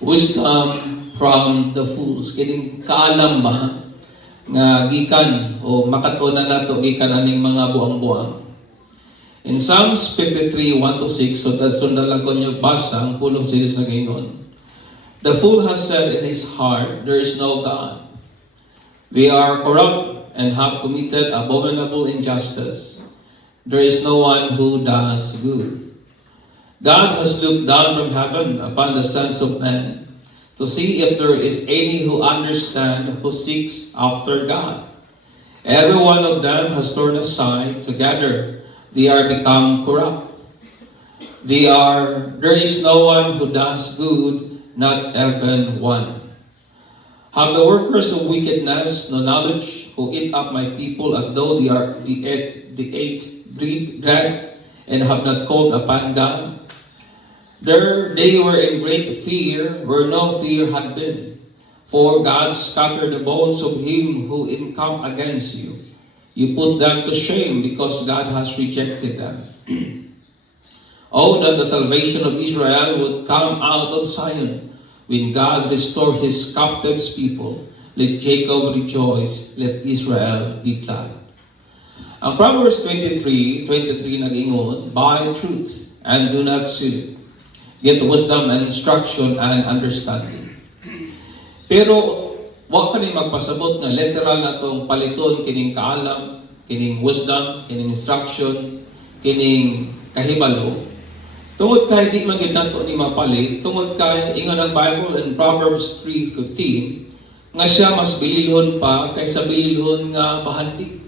wisdom from the fools. Kining kaalam ba nga gikan o makatunan nato gikan aning mga buang-buang. In Psalms 53, 1-6, so sundan lang ko nyo basa ang pulong silis na gingon. The fool has said in his heart, there is no God. We are corrupt and have committed abominable injustice. There is no one who does good. God has looked down from heaven upon the sons of men to see if there is any who understand, who seeks after God. Every one of them has turned aside. Together they are become corrupt. There is no one who does good, not even one. Have the workers of wickedness no knowledge, who eat up my people as though they ate bread and have not called upon God? There they were in great fear, where no fear had been. For God scattered the bones of him who encamped against you. You put them to shame, because God has rejected them. Oh, that the salvation of Israel would come out of Zion, when God restore his captive people. Let Jacob rejoice, let Israel be glad. Ang Proverbs 23 nag-ingon, buy truth and do not sell it. Get wisdom and instruction and understanding. Pero wa ka ni magpasabot nga literal na itong paliton kining kaalam, kining wisdom, kining instruction, kining kahibalo. Tungod kay di man gid nato ni mapalit, tungod kay ingon ang Bible in Proverbs 3:15 nga siya mas bililhon pa kaysa bililhon nga bahandi.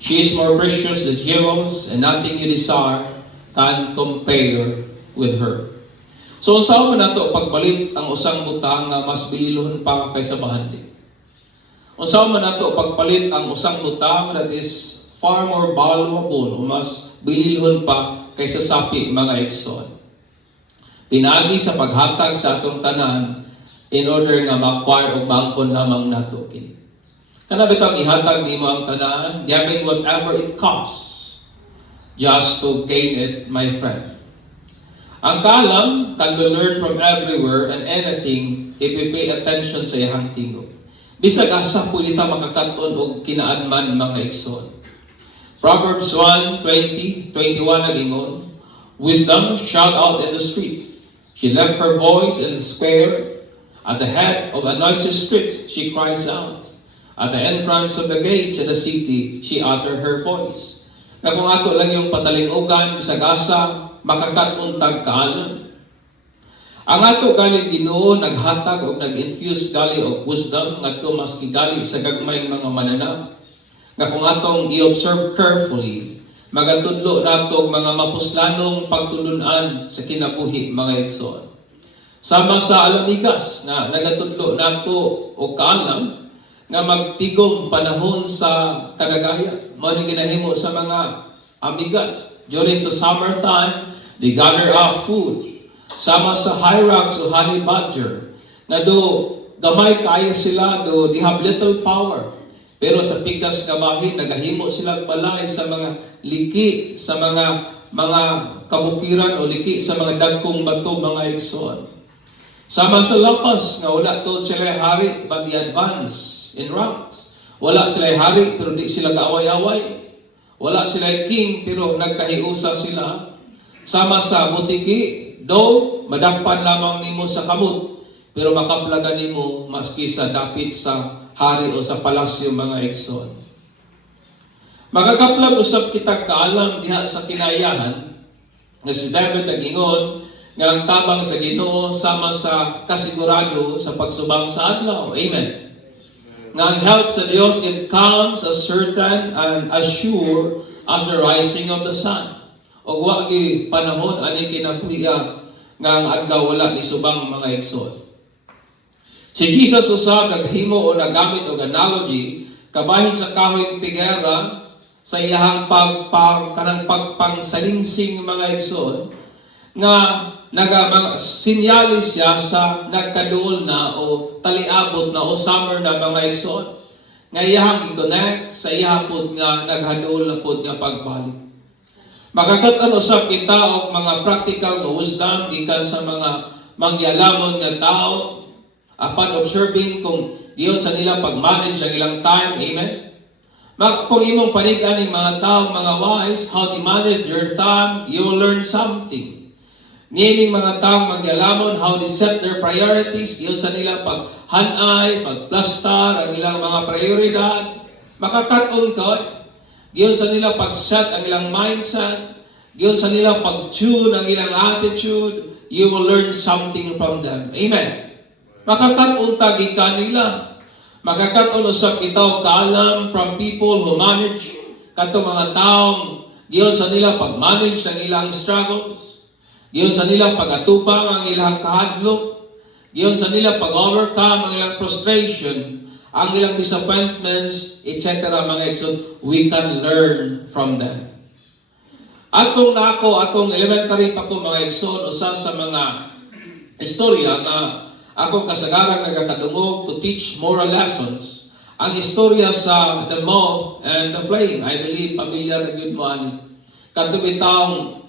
She is more precious than jewels, and nothing you desire can compare with her. So unsa man nato pagbalit ang usang butang nga mas bililhon pa kaysa bahandi? Unsa man nato pagpalit ang usang butang that is far more valuable o mas bililhon pa kaysa sapi mga igsoon? Pinagi sa paghatag sa atong tanan in order nga ma-acquire og bangkon lamang nato kini. Kana bitaw ihatag nimo ang tanan, giving whatever it costs just to gain it, my friend. Ang kaalam can be learned from everywhere and anything if we pay attention sa iyang tingog. Bisag asa po nita makakaton og kinaadman mga igsoon. Proverbs 1:20-21 nagingon, wisdom shout out in the street. She left her voice in the square. At the head of a noisy street she cries out. At the entrance of the gates of the city she uttered her voice. Na kung ato lang yung patalingugan sa gasa, makakatuntag kaalam. Ang ato galing Ginoo naghatag o nag-infuse gali og wisdom ngadto maski gali sa gagmayng mga mananap. Nga kung atong i-observe carefully, magatudlo nato og mga mapuslanong pagtulunan sa kinabuhi mga igsoon. Sama sa alamigas na nagatudlo nato og kaalam nga magtigom panahon sa kadagaya. Mao ni ginahimo sa mga amigas. During sa summertime, they gather up food. Sama sa hyrax o honey badger, na do gamay kaya sila, do they have little power. Pero sa pikas kabahin, nagahimo silang balay sa mga liki, sa mga kabukiran o liki sa mga dagkong bato, mga igsoon. Sama sa lakas, nga wala to sila hari, but the advance in ranks. Wala sila hari, pero di sila gaaway-away. Wala sila king, pero nagkahiusa sila. Sama sa butiki, do madakpan lamang nimo sa kamot, pero makaplagan nimo maski sa dapit sa hari o sa palasyo mga igsoon. Magakaplag usab kita kaalam diha sa kinayahan nga si David nagingon nga ang tabang sa Ginoo sama sa kasigurado sa pagsubang sa adlaw. Amen. Nga ang help sa Dios, it comes as certain and as sure as the rising of the sun. O wa gi panahon ani kinabuhi nga ang adlaw wala ni subang mga igsoon. Si Jesus usab naghimo o nagamit og analogy kabahin sa kahoy pigera sa iyahang pagpangsalingsing mga igsoon nga sinyalis siya sa nagkaduol na o taliabot na o summer na mga igsoon nga iyahang i-connect sa iyapod nga naghaduol na pod nga pagbalik. Makakatan usab kita og mga practical nga wisdom gikan sa mga mangyalamon nga tao upon observing kung diyon sa nila pag-manage ang ilang time. Amen. Kung imong panigan ng mga tao, mga wise, how to manage your time, you will learn something. Niining mga tao mangyalamon how to set their priorities, diyon sa nila paghanay, pagplastar ang ilang mga prioridad, makakaton ka. Diyon sa nila pag-set ang ilang mindset, diyon sa nila pag-tune ang ilang attitude, you will learn something from them. Amen. Makakaton tagi ka nila. Makakaton usab bitaw kaalam from people who manage kato mga taong diyon sa nila pag-manage ang ilang struggles, diyon sa nila pag-atubang ang ilang kahadlok, diyon sa nila pag-overcome ang ilang frustration, ang ilang disappointments, etc. mga igsoon, we can learn from them. Atong elementary pa ko mga igsoon, usa sa mga istorya nga ako kasagaran nagakadungog to teach moral lessons. Ang istorya sa the moth and the flame. I believe familiar na yun mo ani. Katubitang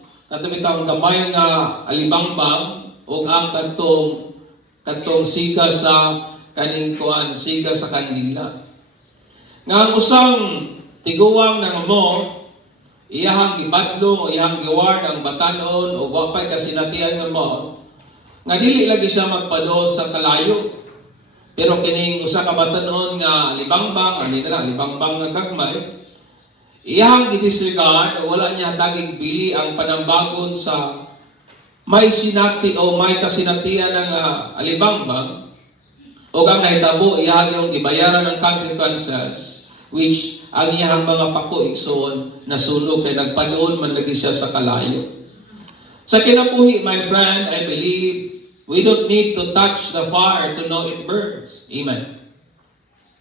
gamay nga alibangbang o ang katong siga sa kaning kuan, siga sa kandila. Nga ang usang tiguwang ng moth, iyahang gibadlo o iyahang giwar ng batanon o wapay kasinatian ng moth, nga dili lagi siya magpadol sa kalayo. Pero kining usa ka batanon nga libangbang, libangbang nga gagmay, iyang gidisregard o wala niya taging bili ang panambagon sa may sinati o may kasinatian ng alibangbang, o ang nahitabo iyang yung gibayaran ng consequences, which ang iyang mga pako igsoon nasulog kay nagpadoon man lagi siya sa kalayo. Sa kinabuhi, my friend, I believe we don't need to touch the fire to know it burns. Amen.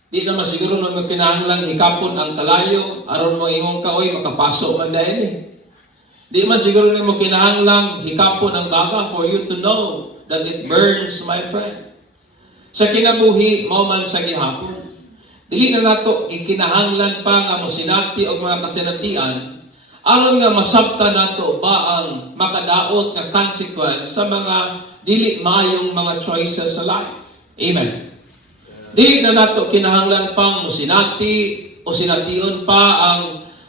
Di naman siguro na magkinahanglang hikapon ang kalayo, aron mo ingong kaoy makapasok man dahil eh. Di man siguro na mo kinahanglang hikapon ang baga for you to know that it burns, my friend. Sa kinabuhi, mao man sa gihapon. Dili na nato ikinahanglan pa nga mo sinati o mga kasinatian aron nga masabta nato ba ang makadaot nga consequence sa mga dili mayong mga choices sa life. Amen. Dili na nato kinahanglan pang musinati o sination pa ang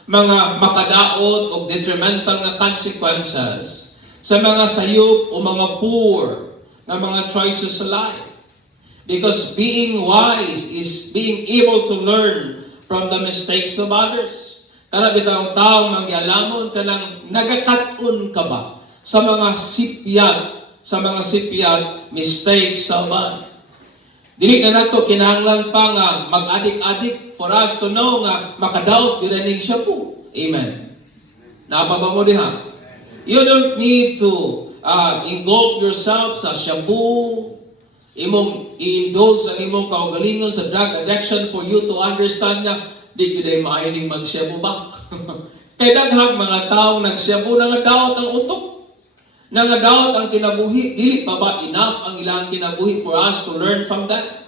mga makadaot o detrimental nga consequences sa mga sayop o mga poor nga mga choices sa life. Because being wise is being able to learn from the mistakes of others. Kana bitang tao mangyalamon kanang nagakat-on ka ba sa mga sipyat mistakes sa man. Dili na nato kinahanglan pa nga mag-adik-adik for us to know nga makadaot diraning siya po. Amen. Napaba mo diha? You don't need to engulf yourself sa shabu, imong i-indulge ang imong kaugalingon sa drug addiction for you to understand nga di gyud maayoning magsyabu ba? Kay daghang mga tawo nagsyabu nangadaot ang utok. Nangadaot ang kinabuhi, dili pa ba enough ang ilang kinabuhi for us to learn from that?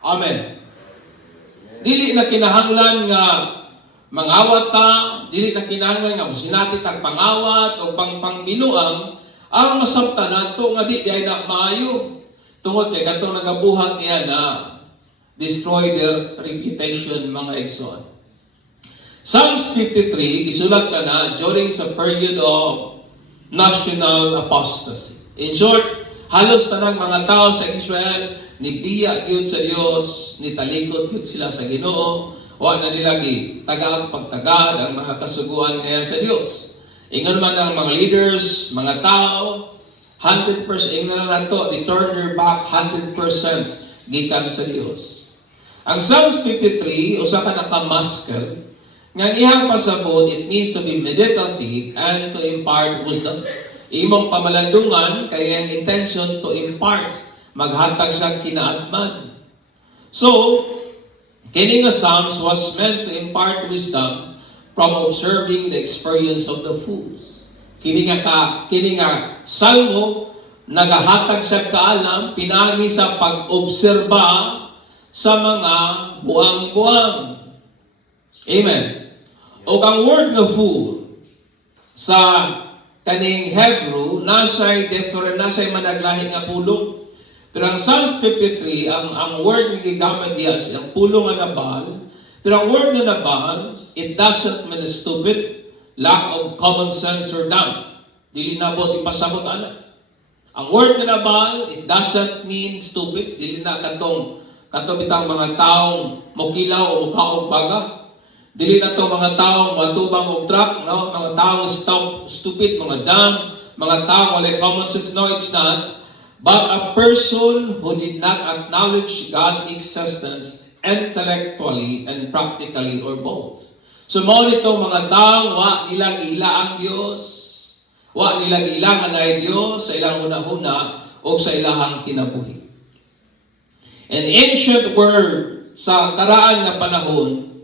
Amen. Dili na kinahanglan nga mangawat ta, dili na kinahanglan nga musinati tag pangawat o pangbinuang ang masabta nato nga di ay na maayo. Tungod kay kadtong nagabuhat niya na destroy their reputation, mga igsoon. Psalms 53, isulat ka na during sa period of national apostasy. In short, halos tanang mga tao sa Israel, nibiya gyud sa Dios, nitalikod gyud sila sa Ginoo, wa na nila tagag pagtagad ang mga kasuguan ngayon sa Dios. Ingon man ang mga leaders, mga tao, 100% ingon na nato, they turn their back 100% gikan sa Dios. Ang Psalms 53, usa ka nakamaskel, nga iyang pasabot, it means to be meditative and to impart wisdom. Imong pamalandungan, kaya ang intention to impart, maghatag sa kinaatman. So, kini nga Psalms was meant to impart wisdom from observing the experience of the fools. Kini nga salmo, nagahatag sa kaalam, pinagi sa pag-obserba sa mga buang-buang. Amen. O ang word nga fool sa kaning Hebrew, nasa'y different, nasa'y managlahi nga pulong. Pero ang Psalms 53, ang word nga gigamit diya ang pulong nga nabal. Pero ang word nga nabal, it doesn't mean stupid, lack of common sense or dumb. Dili nabot ipasabot ana. Ang word nga nabal, it doesn't mean stupid. Dili na katong bitang mga taong mokilaw o mukaog baga. Dili na to mga taong matubang og truck, no? Mga taong stupid, mga dumb, mga taong wala common sense. No, it's not. But a person who did not acknowledge God's existence intellectually and practically or both. So mo nito mga taong wa nila giila ang Dios. Wa nila giila nga Dios sa ilang hunahuna o sa ilahang kinabuhi. An ancient word sa karaan nga panahon,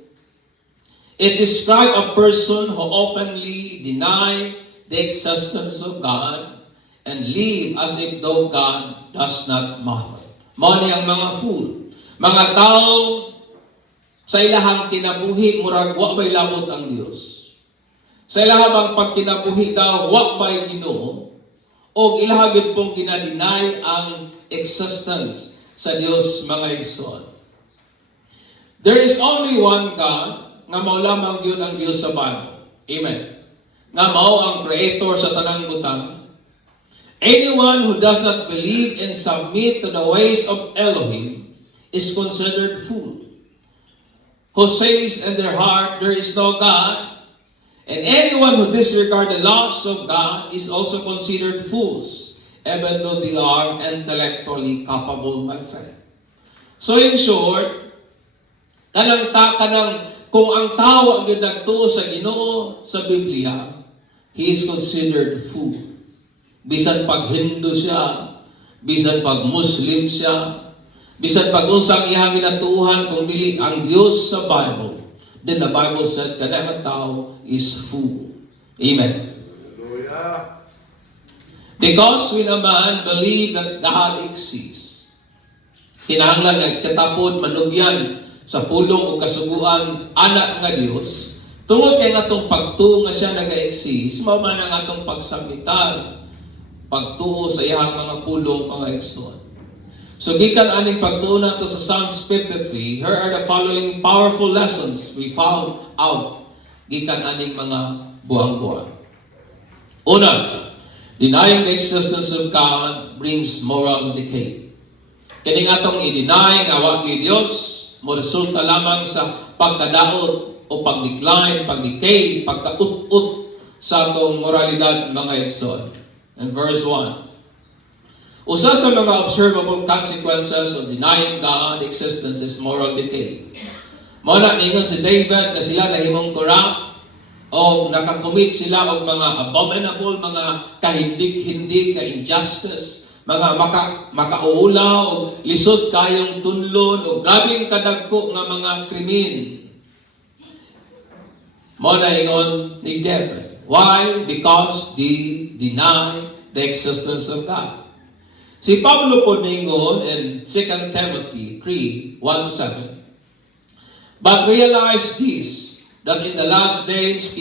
it describes a person who openly deny the existence of God and live as if though God does not matter. Mao ni ang mga fool. Mga tao sa ilahang kinabuhi, murag wa bay labot ang Dios. Sa ilahang pagkinabuhi daw, wa bay Ginoo, o ilahagid pong ginadeny ang existence sa Dios mga igsoon. There is only one God, nga mao lamang yun ang Dios sa Bible. Amen. Nga mao ang creator sa tanang butang. Anyone who does not believe and submit to the ways of Elohim is considered fool. Who says in their heart, there is no God. And anyone who disregards the laws of God is also considered fools, even though they are intellectually capable, my friend. So in short, kung ang tao ang ginagtuo sa Ginoo sa Biblia, he is considered fool. Bisan pag Hindu siya, bisan pag Muslim siya, bisan pag unsang iyang ginatuhan kung dili ang Dios sa Bible, then the Bible said, kanang tao is fool. Amen. Hallelujah. Because when a man believe that God exists, kinahanglan nga katapod manugyan sa pulong o kasuguan anak nga Dios, tungod kay ngatong pagtuo nga siya naga-exist, mao man ang atong pagsamitan, pagtuo sa iyang mga pulong, mga igsoon. So gikan aning pagtuo nato sa Psalms 53, here are the following powerful lessons we found out gikan aning mga buang-buang. Una, denying the existence of God brings moral decay. Kini atong i-deny nga wa gyud Dios, mo resulta lamang sa pagkadaot o pag-decline, pag-decay, pagkaut-ut sa atong moralidad, mga igsoon. In verse 1, usa sa mga observable consequences of denying God existence is moral decay. Mao na ningon si David na sila nahimong corrupt o nakakommit sila og mga abominable, mga kahindik-hindik, ka-injustice, mga makauula o lisod kayong tunlon o grabing kadagko nga mga krimen. Mao na ingon ni David. Why? Because they deny the existence of God. Si Pablo po ningon in 2 Timothy 3, 1-7. But realize this, that in the last days,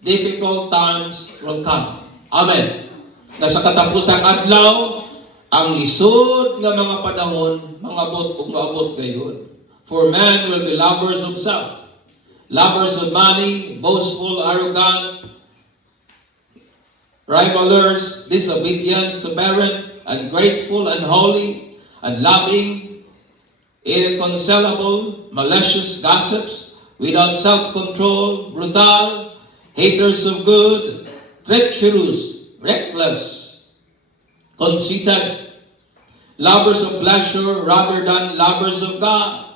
difficult times will come. Amen. Na sa katapusang adlaw, ang lisod nga mga panahon, mangabot ug maabot gayon. For men will be lovers of self, lovers of money, boastful, arrogant, rivalers, disobedience to parent, ungrateful, unholy, unloving, irreconcilable, malicious gossips, without self-control, brutal, haters of good, treacherous, reckless, conceited, lovers of pleasure rather than lovers of God,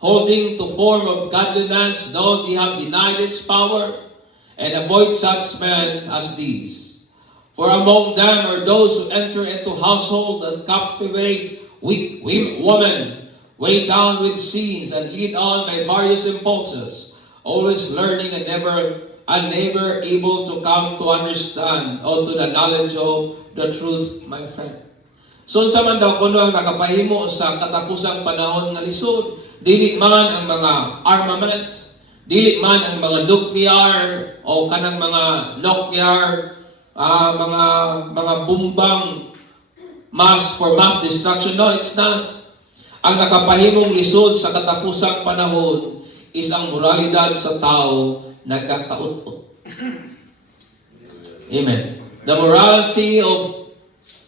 holding to form of godliness, though they have denied its power, and avoid such men as these. For among them are those who enter into household and captivate weak women, weighed down with sins and lead on by various impulses, always learning and never able to come to understand or to the knowledge of the truth, my friend. So sa man daw kuno ang nakapahimo sa katapusang panahon nga lisod, dili man ang mga armament, Dili man ang mga nuclear o kanang mga nuclear mga bumbang for mass destruction. No, it's not. Ang nakapahimong lisod sa katapusang panahon is ang moralidad sa tao nagkakaut-ut. Amen. The morality of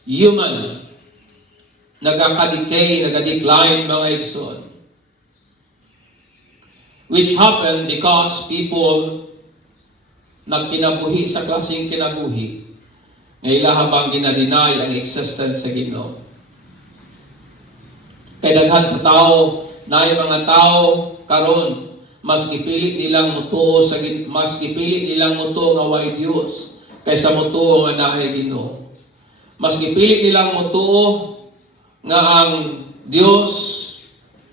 human nagkakadecay, nagka-decline mga igsoon. Which happened because people nagkinabuhi sa klaseng kinabuhi nga ila habang ginadeny ang existence sa Ginoo. Kay daghan sa tao, naay mga tao karon mas gipili nilang mutuo nga way Dios kaysa mutuo nga naay Ginoo. Mas gipili nilang mutuo nga ang Dios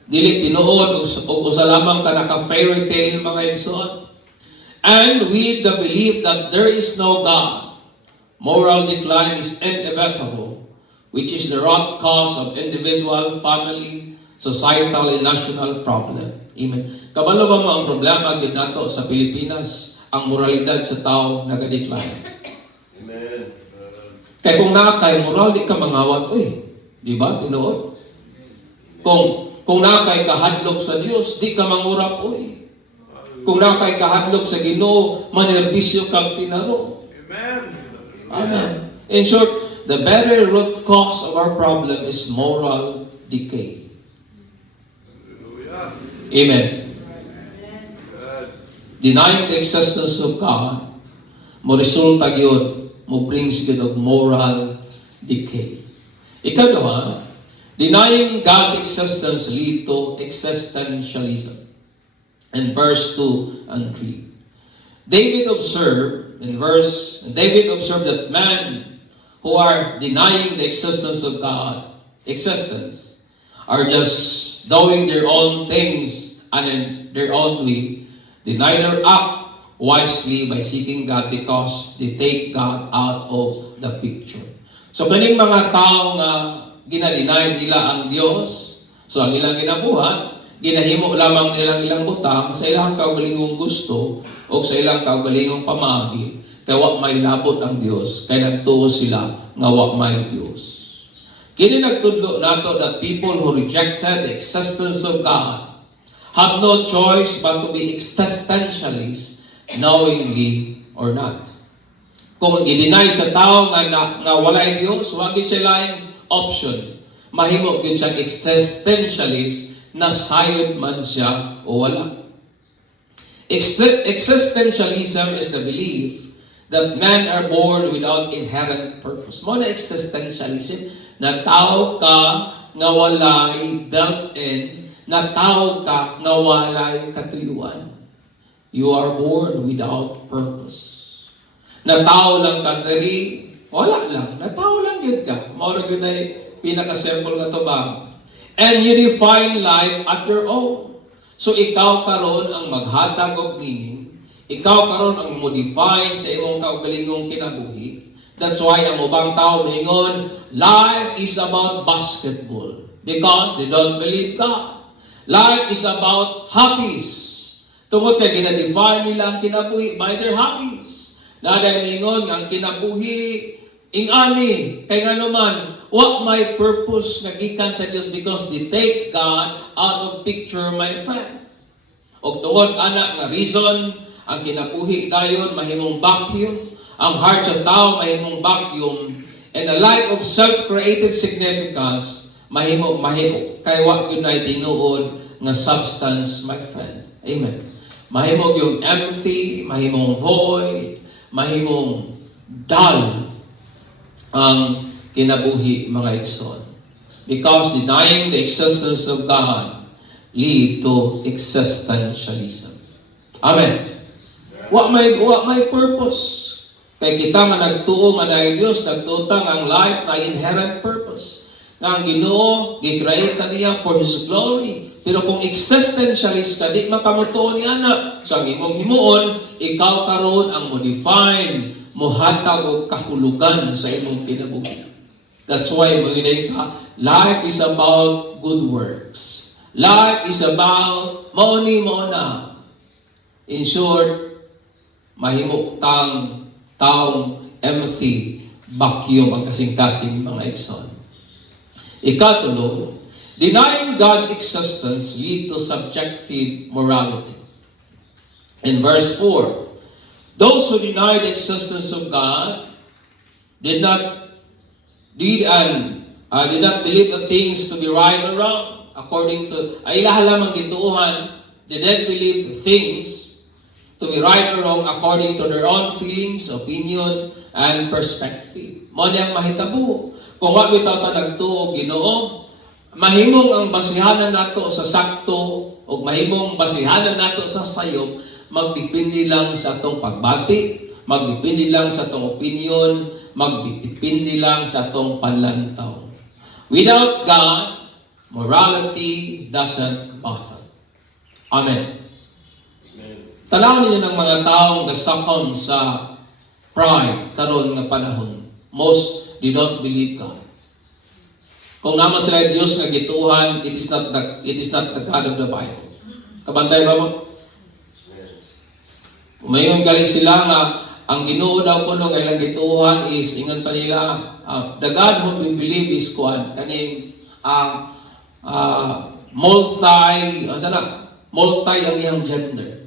dili tinuod og usa lamang ka naka fairy tale mga igsoon. And with the belief that there is no God, moral decline is inevitable, which is the root cause of individual, family, societal, and national problem. Amen. Kabalo ba mo ang problema gyud nato sa Pilipinas? Ang moralidad sa tao naga-decline. Amen. Kaya kung nakakay moral, di ka mangawat, di ba? Tinuod. Kung nakay kahadlok sa Dios, di ka mangurap, Kung nakay kahadlok sa Ginoo, manerbisyo kang tinaro. Amen. Amen. In short, the very root cause of our problem is moral decay. Hallelujah. Amen. Good. Denying the existence of God, mo resulta gyud, mo brings gyud og moral decay. Ikaduha, denying God's existence lead to existentialism. In verse 2 and 3. David observed that men who are denying the existence of God, are just doing their own things and in their own way. They neither act wisely by seeking God because they take God out of the picture. So kaning mga tao nga ginadeny nila ang Dios, so ang ilang ginabuhat, ginahimo lamang nilang ilang butang sa ilang kaugalingong gusto o sa ilang kaugalingong pamagi, kay wa may labot ang Dios, kay nagtuo sila nga wa may Dios. Kini nagtudlo nato that people who rejected the existence of God have no choice but to be existentialists, knowingly or not. Kung i-deny sa tao nga walay Dios, wa gyud sila option. Mahimo gyud siyang existentialist na sayod man siya o wala. Existentialism is the belief that men are born without inherent purpose. Mo na existentialism, na tao ka nga walay built-in, na tao ka nga walay katuyuan. You are born without purpose. Na tao lang ka diri, wala lang. Na tao lang yun ka. Maura yun ay pinaka-simple na to ba? And you define life at your own. So ikaw karon ang maghatag og meaning. Ikaw karon ang mo-define sa imong kaugalingong kinabuhi. That's why ang ubang tao maingon, life is about basketball because they don't believe God. Life is about hobbies. Tungod kay gina-define nila ang kinabuhi by their hobbies. Naday maingon nga ang kinabuhi ingani kay ngano man what my purpose nga gikan sa Dios because they take God out of picture, my friend. Og tungod ana nga reason ang kinabuhi dayon mahimong vacuum, ang heart sa tao mahimong vacuum, and a life of self-created significance mahimo kay wa gyud nay tinuod nga substance, my friend. Amen. Mahimo yung empty, mahimong void, mahimong dull ang kinabuhi mga igsoon. Because denying the existence of God lead to existentialism. Amen. Wa may purpose. Kay kita nga nagtuo nga dahil Dios nagtutang ang life na inherent purpose. Nga ang Ginoo gi-create niya for His glory. Pero kung existentialist ka, di makamutuo ni ana. So ang imong himuon, ikaw karon ang mo-define, mohatag og kahulugan sa imong kinabuhi. That's why mga ka, life is about good works. Life is about mauna. In short, mahimo taong empathy, vacuum ang kasing-kasing mga igsoon. Ikatulo, denying God's existence lead to subjective morality. In verse 4, those who deny the existence of God did not believe the things to be right or wrong. According to, ay ilaha lamang gituuhan, they didn't believe things to be right or wrong according to their own feelings, opinion, and perspective. Mo niyang mahitabo. Kung wa bitaw ta nagtuo Ginoo, mahimong ang basihanan nato sa sakto o mahimong basihanan nato sa sayop, magdepende lang sa atong pagbati, magdepende lang sa atong opinion, magdepende lang sa atong panlantaw. Without God, morality doesn't matter. Amen. Tanaw ninyo ng mga taong gasakon sa pride karon nga panahon. Most they don't believe God. Kung naman sila Diyos nga gituhan, it is not the God of the Bible. Kabantay ba mo? Mayon gali sila nga ang Ginoo daw kuno nga ilang gituhan is ingon pa nila, the God whom we believe is kuan kaning multi ang iyang gender.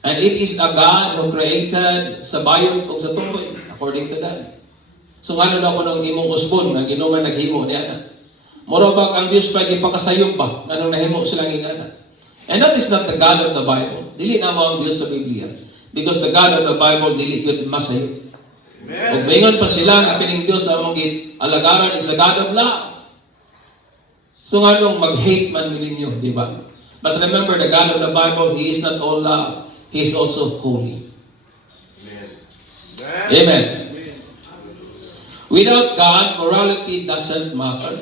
And it is a God who created sa bayon ug sa tuloy according to that. So ano daw kuno imong usbon nga Ginoo man naghimo niya. Moro bag ang Dios pa gipakasayop ba nganong nahimo silang ingana. And that is not the God of the Bible. Dili na mo ang Diyos sa Biblia. Because the God of the Bible, dili yun masayop. Ug maingon pa sila nga kining Dios sa among alagaran is a God of love. So nga nung mag-hate man ninyo, di ba? But remember, the God of the Bible, He is not all love. He is also holy. Amen. Without God, morality doesn't matter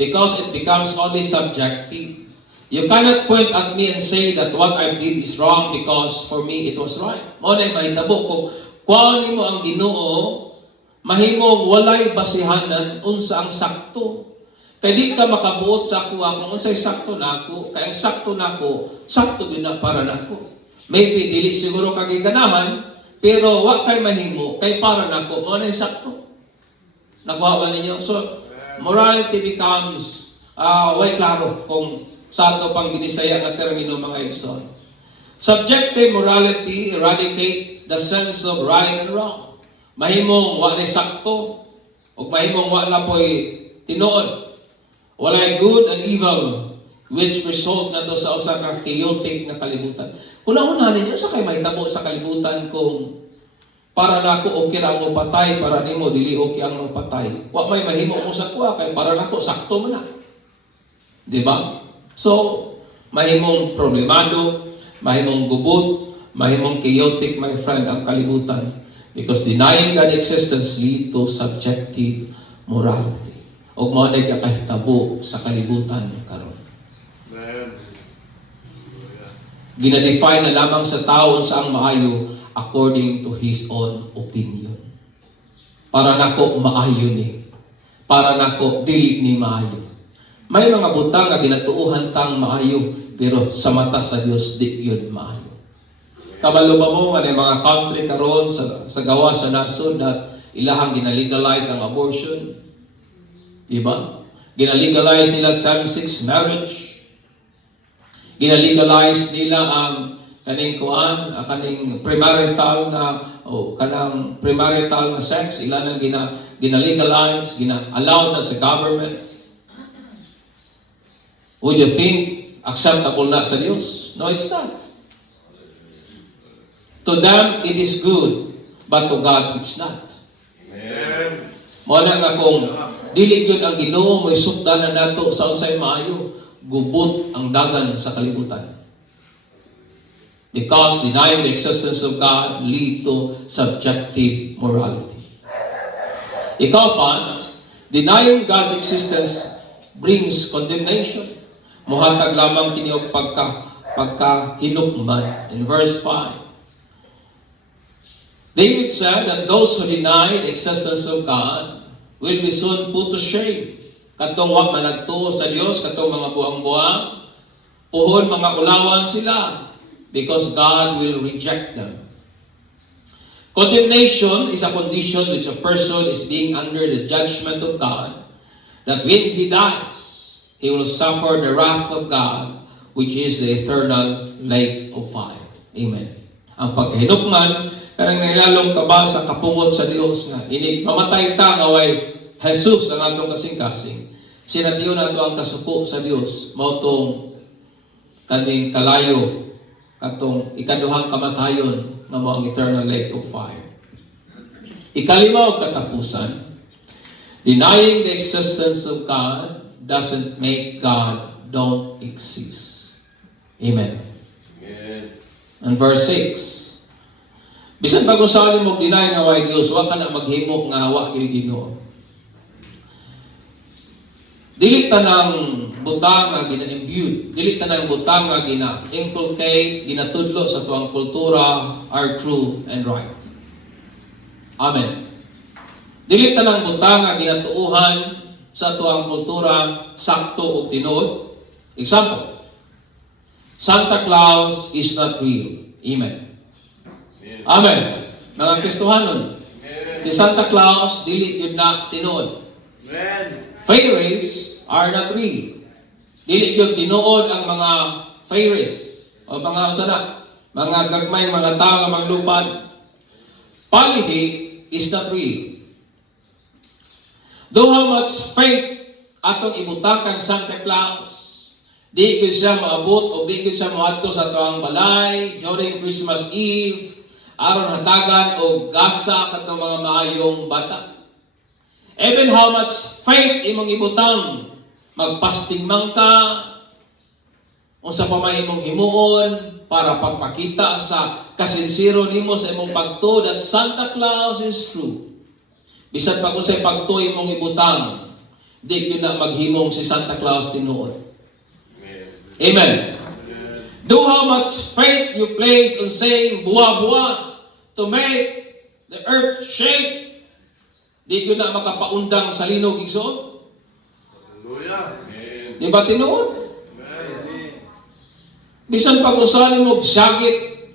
because it becomes only subjective. You cannot point at me and say that what I did is wrong because for me it was right. Mo na mahitabo kung kuan mo ang Ginoo, mahimong walay basihanan unsa ang sakto. Kay di ka makabuot sa ako kung unsay sakto nako, kay ang sakto nako, sakto gyud na para nako. Maybe dili siguro kay ganahan, pero wa kay mahimo kay para nako, mo na sakto. Nakuha ba ninyo? So morality becomes way klaro kung sa ato pang ginisaya nga termino mga igsoon. Subjective morality eradicate the sense of right and wrong. Mahimong wa ni sakto ug mahimong wa na poy tinuod. Walay good and evil which result na to sa usa ka chaotic nga kalibutan. Una-una ninyo sa kay mahitabo sa kalibutan kung para nako okay ra mo patay, para nimo dili okay ang mo patay. Wa may mahimo mo sa kuha kay para nako sakto man na. Di ba? So, mahimong problemado, mahimong gubot, mahimong chaotic, my friend, ang kalibutan. Because denying God's existence lead to subjective morality. O mo na kahitabo sa kalibutan karon. Ginadefine na lamang sa tao sa ang maayo according to his own opinion. Para nako maayo ni. Para nako dili ni maayo. May mga butang nga ginatuuhan tang maayo, pero sa mata sa Dios di yun maayo. Kabalo ba mo nga mga country karon sa gawa sa nasod that ilahang ginalegalize ang abortion? Diba? Ginalegalize nila same-sex marriage. Ginalegalize nila ang kaning premarital na sex, ilan ang ginalegalize, gina-allow na sa government. Would you think acceptable na sa Diyos? No, it's not. To them, it is good, but to God, it's not. Amen. Muna nga kung dili yun ang Ginoo, may sukdan na nato sa unsay maayo, gubot ang dagan sa kalibutan. Because denying the existence of God lead to subjective morality. Ikaw pa, denying God's existence brings condemnation. Muhatag lamang kini og pagkahinukman. In verse 5, David said that those who deny the existence of God will be soon put to shame. Katong wa managtuo sa Dios, katong mga buang-buang, puhon mga ulawan sila. because God will reject them. Condemnation is a condition which a person is being under the judgment of God, that when he dies, he will suffer the wrath of God, which is the eternal lake of fire. Amen. Ang pagkahinukman, karang nilalong ka ba sa kapungot sa Dios nga, inig mamatay ta nga way Jesus ang atong kasing-kasing. Sinatiyo na ito ang kasuko sa Dios, mautong kaning kalayo, katong ikaduhang kamatayon, na mo ang eternal lake of fire. Ikalima o katapusan, denying the existence of God doesn't make God don't exist. Amen. Amen. And verse 6, bisan pa kung saan mo deny nga way Dios, wa ka na maghimo nga wa gyud Ginoo. Dili tanang butang nga gina-imbue, dili tanang butang nga gina-inculcate, ginatudlo sa tuang kultura are true and right. Amen. Dili tanang butang nga ginatuuhan sa tuang kultura sakto o tinuod. Example, Santa Claus is not real. Amen. Amen. Mga Kristohanon, si Santa Claus dili yun na tinuod. Amen. Fairies are not real. Dili gyud tinuod ang mga fairies o mga gagmay mga tao nga manglupad. Palihi is not real. Though how much faith atong ibutang kang Santa Claus, di gyud siya maabot o di gyud siya moadto sa tuang balay during Christmas Eve aron hatagan og gasa kadtong mga maayong bata. Even how much faith imong ibutang, magpasting man ka, unsa pa may imong himuon para pagpakita sa kasinsiro nimo sa imong pagtuo that Santa Claus is true. Bisan pa kung sa pagtuo imong ibutang, di gyud na maghimong si Santa Claus tinuod. Amen. Do how much faith you place on saying buwa-buwa to make the earth shake. Di ko na makapaundang sa linog igsoon. Hallelujah. Di ba tinuod? Amen. Bisan pa kung saan mo syagit,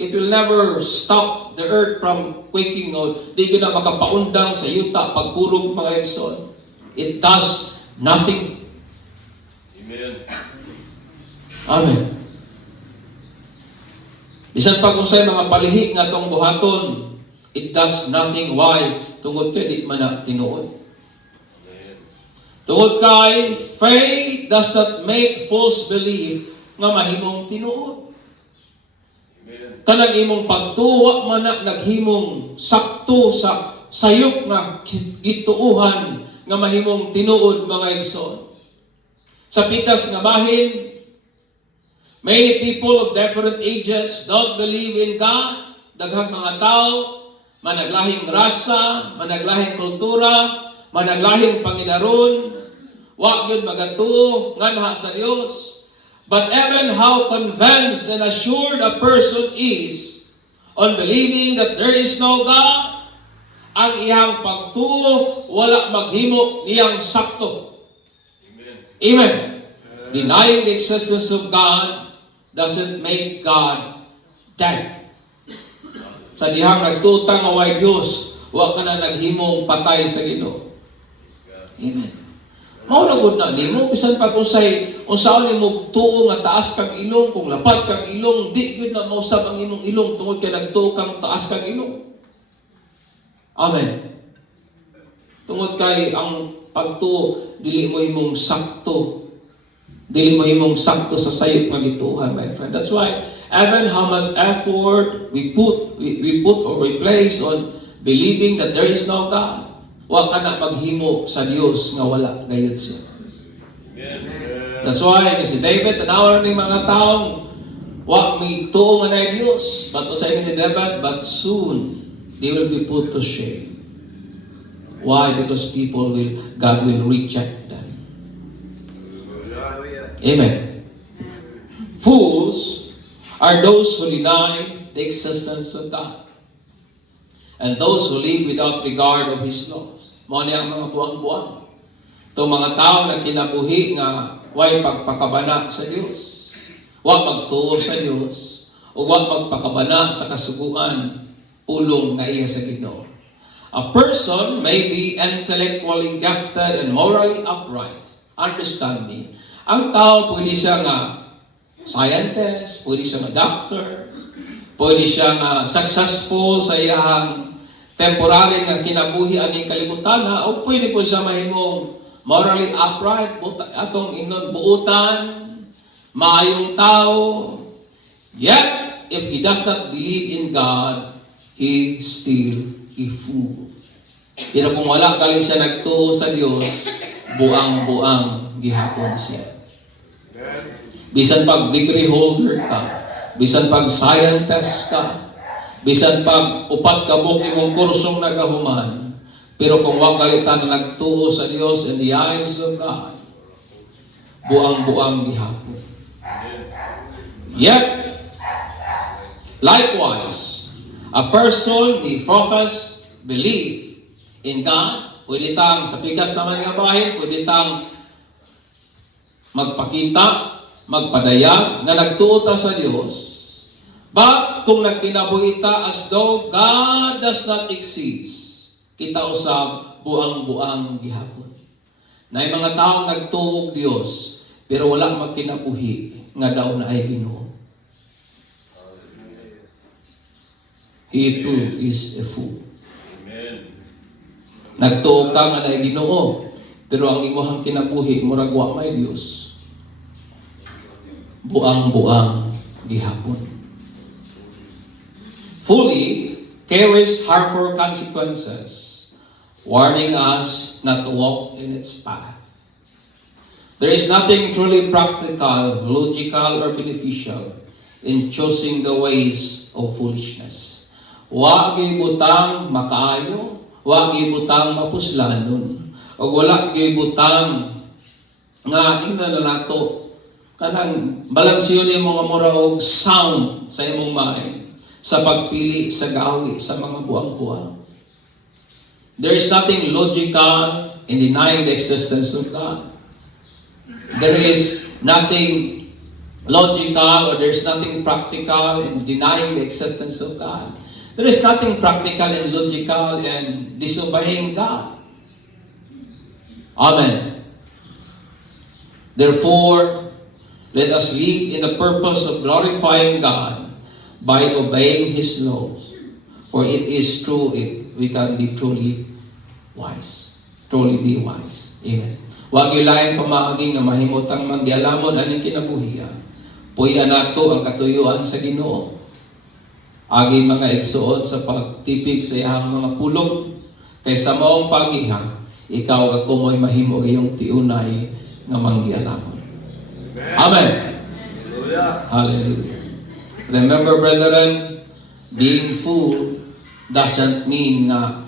it will never stop the earth from quaking. Di ko na makapaundang sa yuta pagkurog mga igsoon. It does nothing. Amen. Amen. Bisan pa kung saan mga palihi nga tong buhaton, it does nothing. Why? Tungod kay di man na tinuod. Tungod kay faith does not make false belief nga mahimong tinuod. Kanang imong pagtuwa man na naghimong sakto sa sayop nga gituuhan nga mahimong tinuod mga igsoon. Sa pikas nga bahin, many people of different ages don't believe in God. Daghang mga tao managlahing rasa, managlahing kultura, managlahing panginaron, wa gyud magatuo nganha sa Dios. But even how convinced and assured a person is on believing that there is no God, ang iyang pagtuo wala maghimo niyang sakto. Amen. Denying the existence of God doesn't make God dead. Sa dihang nagtutang nga way Dios, wa ka na naghimong patay sa Ginoo. Amen. Mao na gud na nimo bisan pa kung say unsaon nimo tuo nga taas kang ilong, kung lapat kang ilong, di gud na mausab ang imong ilong tungod kay nagtuo kang taas kang ilong. Amen. Tungod kay ang pagtuo dili mo imong sakto. Dili mo imong sakto sa sayop nga gituohan, my friend. That's why even how much effort we put or we place on believing that there is no God, wa ka na maghimo sa Dios nga wala gayud siya. That's why si David tanaw ni mga taong wa may tuo nga na Dios, but usay ni David, but soon they will be put to shame. Why? Because God will reject them. Amen. Fools are those who deny the existence of God, and those who live without regard of His laws. Mao ni ang mga buang-buang. Itong mga tao na kinabuhi nga way pagpakabana sa Dios. Wa magtuo sa Dios o wa magpakabana sa kasuguan pulong na iya sa Ginoo. A person may be intellectually gifted and morally upright. Understand me. Ang tao pwede siya nga scientist, pwede siya nga doctor, pwede siya nga successful sa iyang temporary nga kinabuhi aning kalibutan, o pwede po siya mahimong morally upright, atong inon buutan, maayong tao. Yet, if he does not believe in God, he is still a fool. Pero kung wala galing siya nagtuo sa Dios, buang-buang gihapon siya. Bisan pag degree holder ka, bisan pag scientist ka, bisan pag upat ka buk imong kursong nagahuman, pero kung wag galitan na nagtuo sa Dios in the eyes of God, buang-buang gihapon. Yet, likewise, a person may profess belief in God. Pwede tang sa pikas naman nga bahin, pwede tang magpakita, magpadaya, nga nagtuo ta sa Dios. But kung nagkinabuhita as though God does not exist, kita usab buang-buang gihapon. Na yung mga taong nagtuo og Dios, pero wala magkinabuhi nga daw na ay Ginoo. He too is a fool. Amen. Nagtuo ka nga na Ginoo, pero ang imong kinabuhi murag wa may Dios. Buang-buang gihapon. Fully carries harmful consequences, warning us not to walk in its path. There is nothing truly practical, logical, or beneficial in choosing the ways of foolishness. Wa gibutang makaayo, wa gibutang mapuslanon, o wala gibutang nga ingna na nato kanang balansyon yung mga mura og sound sa imong mind sa pagpili sa gawi sa mga buang-buang. There is nothing logical in denying the existence of God. There is nothing logical or there's nothing practical in denying the existence of God. There is nothing practical and logical in disobeying God. Amen. Therefore, let us live in the purpose of glorifying God by obeying His laws. For it is through it we can be truly wise. Truly be wise. Amen. Huwag ilaing pamaagi nga mahimutang manggialamon aning kinabuhiya. Puy-an nato ang katuyuan sa Ginoo. Agi mga igsuon sa pagtipig sa iyang mga pulong. Kaysa maong pagiha, ikaw ako mo'y mahimo iyong tiunay nga manggialamon. Amen. Hallelujah. Hallelujah. Remember, brethren, being full doesn't mean nga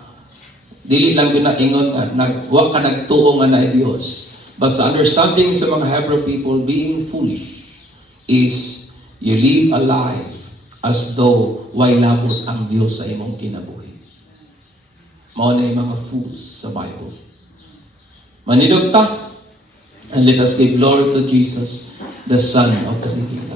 dili lang ginaingon nga wa ka nagtuo nga na Dios. But sa understanding sa mga Hebrew people, being foolish is you live a life as though way labot ang Dios sa imong kinabuhi. Mao na yung mga fools sa Bible. Manidog ta, and let us give glory to Jesus, the Son of the living God.